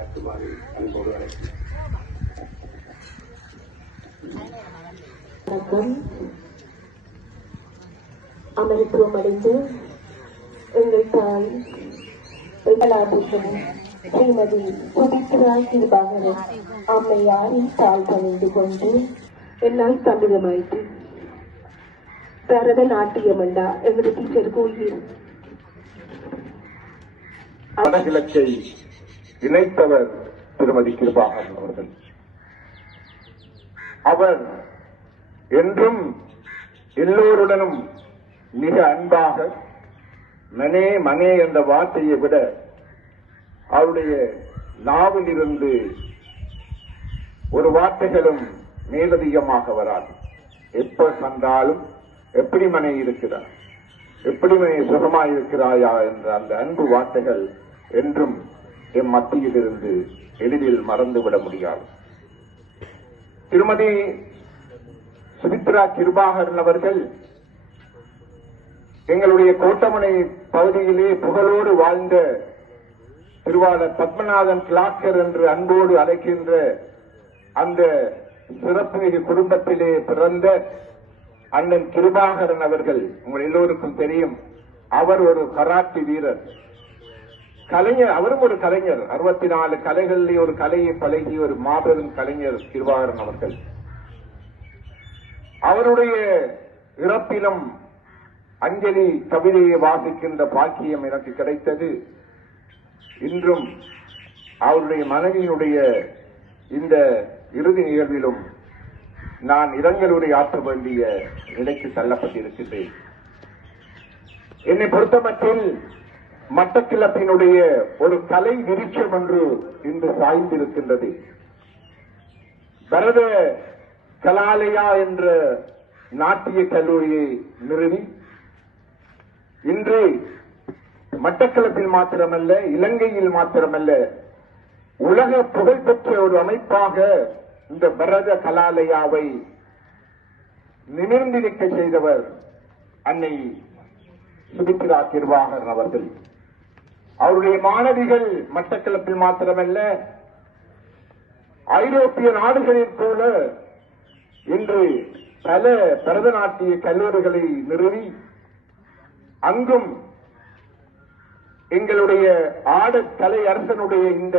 உரையாற்றுமாறு அன்போடு அழைக்கிறேன். வணக்கம். அமரத்துவம் அடைந்து எங்கள் தாய் எங்களாபுஷனும் ஸ்ரீமதி சுபித்ரா கிருபாகரன் அம்மையாரின் தாழ் பணிந்து கொண்டு என்னால் தமிழமாயிற்று. பரதநாட்டியம் என்றா எங்கள் டீச்சர் கோயில் வடகிழக்கை இணைத்தவர் திருமதி கிருபாகரன் அவர்கள். அவர் என்றும் எல்லோருடனும் மிக அன்பாக மனே மனே என்ற வார்த்தையை விட அவருடைய நாவிலிருந்து ஒரு வார்த்தைகளும் மேலதிகமாக வராது. எப்ப கண்டாலும் எப்படி மனை இருக்கிறார், எப்படி மனை சுகமாயிருக்கிறாயா என்ற அந்த அன்பு வார்த்தைகள் என்றும் எம் மத்தியிலிருந்து எளிதில் மறந்துவிட முடியாது. திருமதி சுமித்ரா கிருபாகரன் அவர்கள் எங்களுடைய கோட்டமனை பகுதியிலே புகழோடு வாழ்ந்த திருவாளர் பத்மநாதன் கிளாக்கர் என்று அன்போடு அழைக்கின்ற அந்த சிறப்புமிகு குடும்பத்திலே பிறந்த அண்ணன் கிருபாகரன் அவர்கள் உங்கள் எல்லோருக்கும் தெரியும். அவர் ஒரு கராட்டி வீரர், கலைஞர். அவரும் ஒரு கலைஞர். 64 கலைகளிலே ஒரு கலையை பழகிய ஒரு மாபெரும் கலைஞர் கிருபாகரன் அவர்கள். அவருடைய இறப்பிலும் அஞ்சலி கவிதையை வாசிக்கின்ற பாக்கியம் எனக்கு கிடைத்தது. இன்றும் அவருடைய மனைவியினுடைய இந்த இறுதி நிகழ்விலும் நான் இரங்கலுரை ஆற்ற வேண்டிய நிலைக்கு தள்ளப்பட்டிருக்கின்றேன். என்னை பொறுத்தமட்டில் மட்டக்கிழப்பினுடைய ஒரு கலை விருட்சம் ஒன்று இன்று சாய்ந்திருக்கின்றது. பரத கலாலயா என்ற நாட்டிய கல்லூரியை நிறுவி இன்று மட்டக்களப்பில் மாத்திரமல்ல, இலங்கையில் மாத்திரமல்ல, உலக புகழ்பெற்ற ஒரு அமைப்பாக இந்த பரத கலாலயாவை நிமிர்ந்து நிற்க செய்தவர் அன்னை சுபித்ரா கிருபாகரன் அவர்கள். அவருடைய மாணவிகள் மட்டக்களப்பில் மாத்திரமல்ல, ஐரோப்பிய நாடுகளில் போல இன்று பல பரதநாட்டிய கல்லூரிகளை நிறுவி அங்கும் எங்களுடைய ஆடக்கலை அரசனுடைய இந்த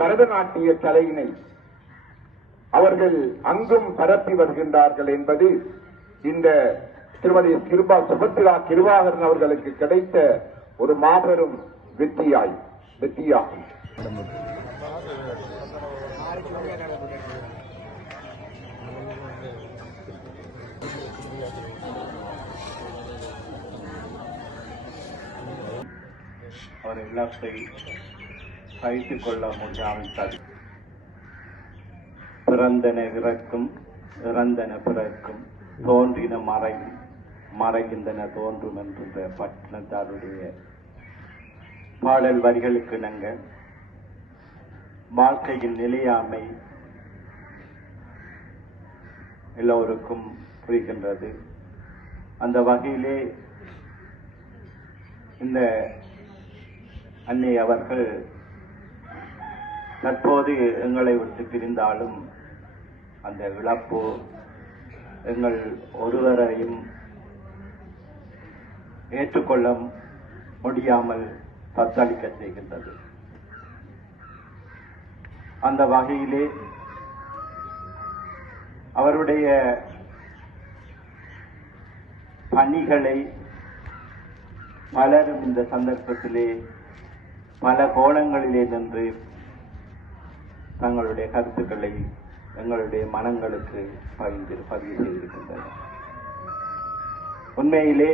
பரதநாட்டிய கலையினை அவர்கள் அங்கும் பரப்பி வருகின்றார்கள் என்பது இந்த திருமதி சுபத்ரா கிருபாகரன் அவர்களுக்கு கிடைத்த ஒரு மாபெரும் வெற்றியாகும். அவர் இழப்பை சகித்துக் கொள்ள முடியாமல் பிறந்தன இறக்கும், இறந்தன பிறக்கும், தோன்றின மறையும், மறைகின்றன தோன்றும் என்ற பட்டினத்தாருடைய பாடல் வரிகளுக்கு இணங்க வாழ்க்கையின் நிலையாமை எல்லோருக்கும் புரிகின்றது. அந்த வகையிலே இந்த அன்னை அவர்கள் தற்போது எங்களை விட்டு பிரிந்தாலும் அந்த இழப்பு எங்கள் ஒருவரையும் ஏற்றுக்கொள்ள முடியாமல் தத்தளிக்க செய்கின்றது. அந்த வகையிலே அவருடைய பணிகளை பலரும் இந்த சந்தர்ப்பத்திலே பல கோணங்களிலே நின்று தங்களுடைய கருத்துக்களை எங்களுடைய மனங்களுக்கு பதிவு செய்திருக்கின்றனர். உண்மையிலே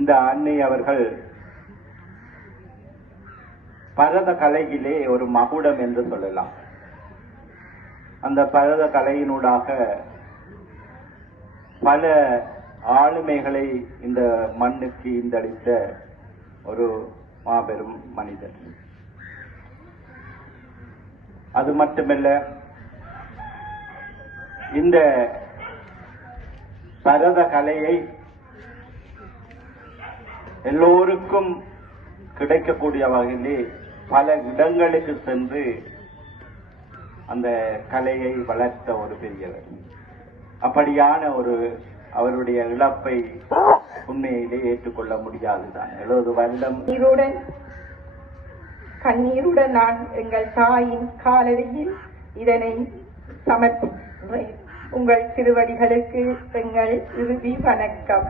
இந்த அன்னை அவர்கள் பரத கலையிலே ஒரு மகுடம் என்று சொல்லலாம். அந்த பரத கலையினூடாக பல ஆளுமைகளை இந்த மண்ணுக்கு ஈந்தளித்த ஒரு மாபெரும் மனிதர். அது மட்டுமல்ல, இந்த பரத கலையை எல்லோருக்கும் கிடைக்கக்கூடிய வகையிலே பல இடங்களுக்கு சென்று அந்த கலையை வளர்த்த ஒரு பெரியவர். அப்படியான ஒரு அவருடைய இழப்பை உண்மையிலே ஏற்றுக்கொள்ள முடியாதுதான். 70 வருடம் கண்ணீருடன் நான் எங்கள் தாயின் காலடியில் இதனை சமர்ப்பிக்கிறேன். உங்கள் திருவடிகளுக்கு எங்கள் இறுதி வணக்கம்.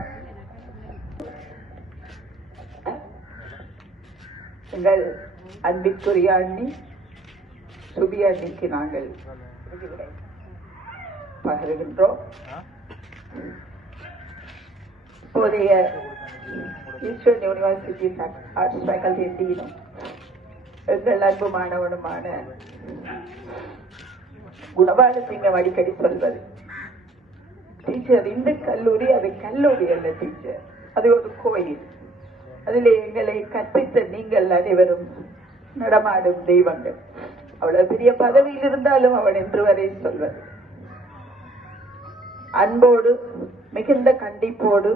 எங்கள் அன்பிற்குரிய அண்ணி சுபி அண்ணிக்கு நாங்கள் பகிர்கின்றோம். இப்போதைய ஈஸ்வரன் யூனிவர்சிட்டி ஆர்ட்ஸ் ஃபேக்கல்டி டீனும் எங்கள் அன்பு மாணவனுமான குணபால சிங்கம் அடிக்கடி சொல்வது, டீச்சர் இந்த கல்லூரி அது கல்லூரி அல்ல டீச்சர், அது ஒரு கோயில். அதிலே எங்களை கற்பித்த நீங்கள் அனைவரும் நடமாடும் தெய்வங்கள். அவ்வளவு பெரிய பதவியில் இருந்தாலும் அவன் என்று வரை சொல்வது அன்போடு மிகுந்த கண்டிப்போடு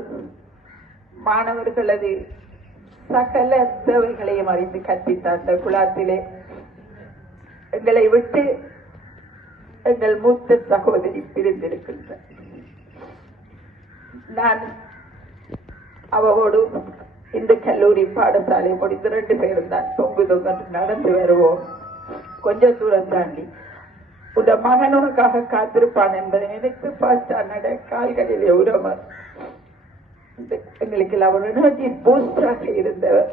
மாணவர்களது சகல தேவைகளையும் அறிந்து கற்பித்த அந்த குழாத்திலே எங்களை விட்டு எங்கள் மூத்த சகோதரி பிரிந்திருக்கின்றார். நான் அவரோடு இந்த கல்லூரி பாடசாலை முடிந்து 2 பேரும் தான் தொங்கு தொங்கு நடந்து வருவோம். கொஞ்சம் தூரம் தாண்டி உட மகன் உனக்காக காத்திருப்பான் என்பதை நினைத்து பார்த்தா நட கால்களிலே உரம எங்களுக்கு அவர் எனர்ஜி பூஸ்டாக இருந்தவர்.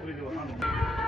What are you doing?